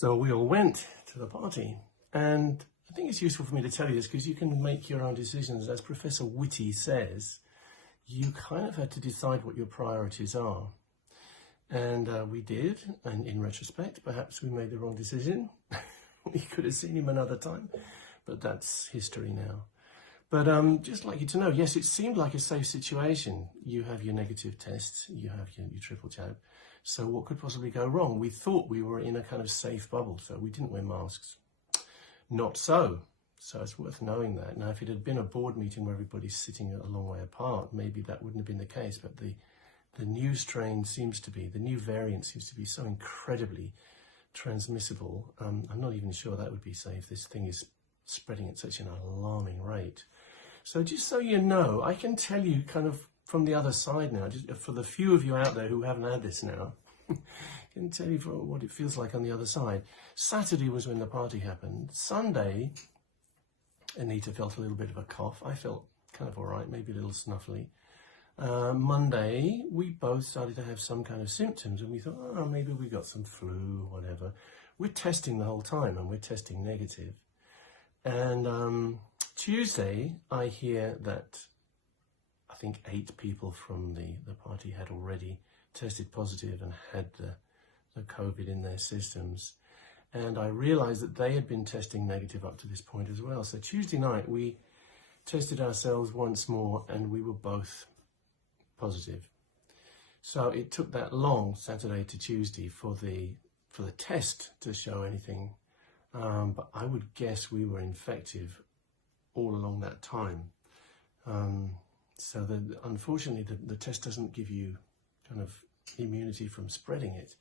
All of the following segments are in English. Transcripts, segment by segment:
So we all went to the party, and I think it's useful for me to tell you this because you can make your own decisions. As Professor Whitty says, you kind of had to decide what your priorities are. And we did, and in retrospect, perhaps we made the wrong decision. We could have seen him another time, but that's history now. But just like you to know, yes, it seemed like a safe situation. You have your negative tests, you have your triple jab. So what could possibly go wrong? We thought we were in a kind of safe bubble, so we didn't wear masks. Not so. So it's worth knowing that. Now, if it had been a board meeting where everybody's sitting a long way apart, maybe that wouldn't have been the case. But the new strain seems to be, the new variant seems to be so incredibly transmissible. I'm not even sure that would be safe. This thing is spreading at such an alarming rate. So just so you know, I can tell you kind of from the other side now, just for the few of you out there who haven't had this now, I can tell you what it feels like on the other side. Saturday was when the party happened. Sunday, Anita felt a little bit of a cough. I felt kind of all right, maybe a little snuffly. Monday, we both started to have some kind of symptoms, and we thought, oh, maybe we got some flu, whatever. We're testing the whole time, and we're testing negative. And Tuesday, I hear that I think 8 people from the party had already tested positive and had the COVID in their systems. And I realized that they had been testing negative up to this point as well. So Tuesday night, we tested ourselves once more, and we were both positive. So it took that long, Saturday to Tuesday, for the test to show anything. But I would guess we were infective all along that time. So unfortunately, the test doesn't give you kind of immunity from spreading it.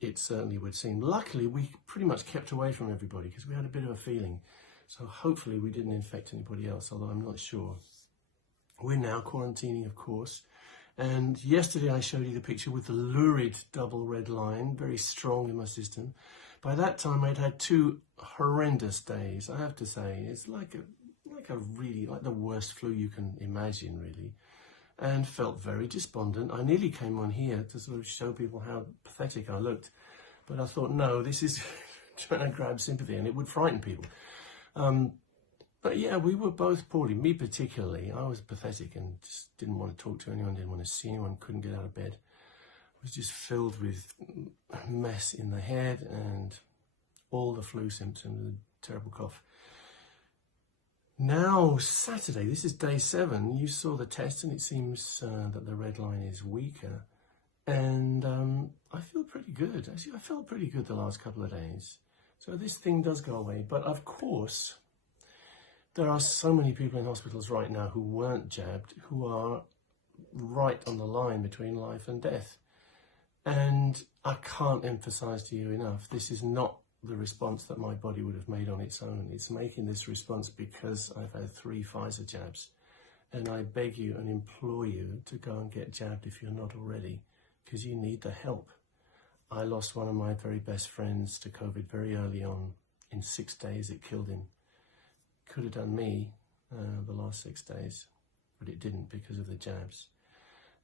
It certainly would seem. Luckily, we pretty much kept away from everybody because we had a bit of a feeling. So hopefully we didn't infect anybody else, although I'm not sure. We're now quarantining, of course. And yesterday I showed you the picture with the lurid double red line, very strong in my system. By that time I'd had 2 horrendous days, I have to say. It's like the worst flu you can imagine, really. And felt very despondent. I nearly came on here to sort of show people how pathetic I looked. But I thought, no, this is trying to grab sympathy, and it would frighten people. But yeah, we were both poorly, me particularly. I was pathetic and just didn't want to talk to anyone, didn't want to see anyone, couldn't get out of bed. I was just filled with a mess in the head and all the flu symptoms, a terrible cough. Now, Saturday, this is day 7, you saw the test, and it seems that the red line is weaker. And I feel pretty good. Actually, I felt pretty good the last couple of days. So this thing does go away. But of course, there are so many people in hospitals right now who weren't jabbed, who are right on the line between life and death. And I can't emphasize to you enough, this is not the response that my body would have made on its own. It's making this response because I've had 3 Pfizer jabs. And I beg you and implore you to go and get jabbed if you're not already, because you need the help. I lost one of my very best friends to COVID very early on. In 6 days, it killed him. Could have done me the last 6 days, but it didn't because of the jabs.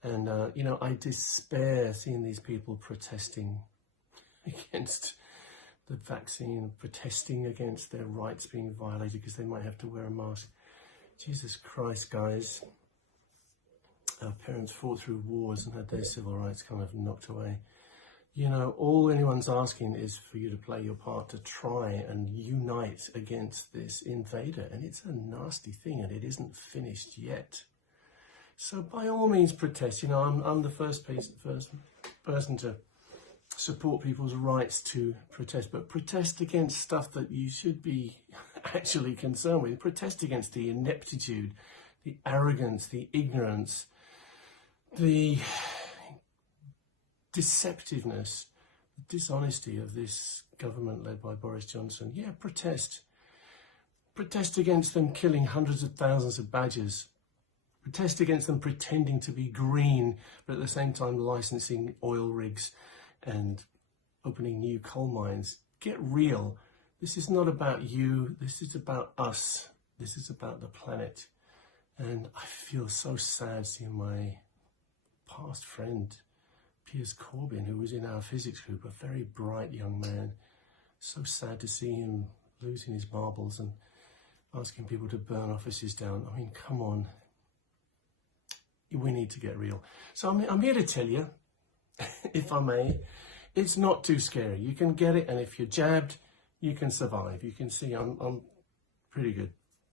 And, you know, I despair seeing these people protesting against the vaccine, protesting against their rights being violated because they might have to wear a mask. Jesus Christ, guys. Our parents fought through wars and had their civil rights kind of knocked away. You know, all anyone's asking is for you to play your part to try and unite against this invader. And it's a nasty thing, and it isn't finished yet. So by all means protest. You know, I'm the first person to support people's rights to protest, but protest against stuff that you should be actually concerned with. Protest against the ineptitude, the arrogance, the ignorance, the deceptiveness, the dishonesty of this government led by Boris Johnson. Yeah, protest. Protest against them killing hundreds of thousands of badgers. Protest against them pretending to be green, but at the same time licensing oil rigs and opening new coal mines. Get real. This is not about you. This is about us. This is about the planet. And I feel so sad seeing my past friend Piers Corbyn, who was in our physics group, a very bright young man. So sad to see him losing his marbles and asking people to burn offices down. I mean, come on. We need to get real. So I'm here to tell you, if I may, it's not too scary. You can get it, and if you're jabbed, you can survive. You can see I'm pretty good.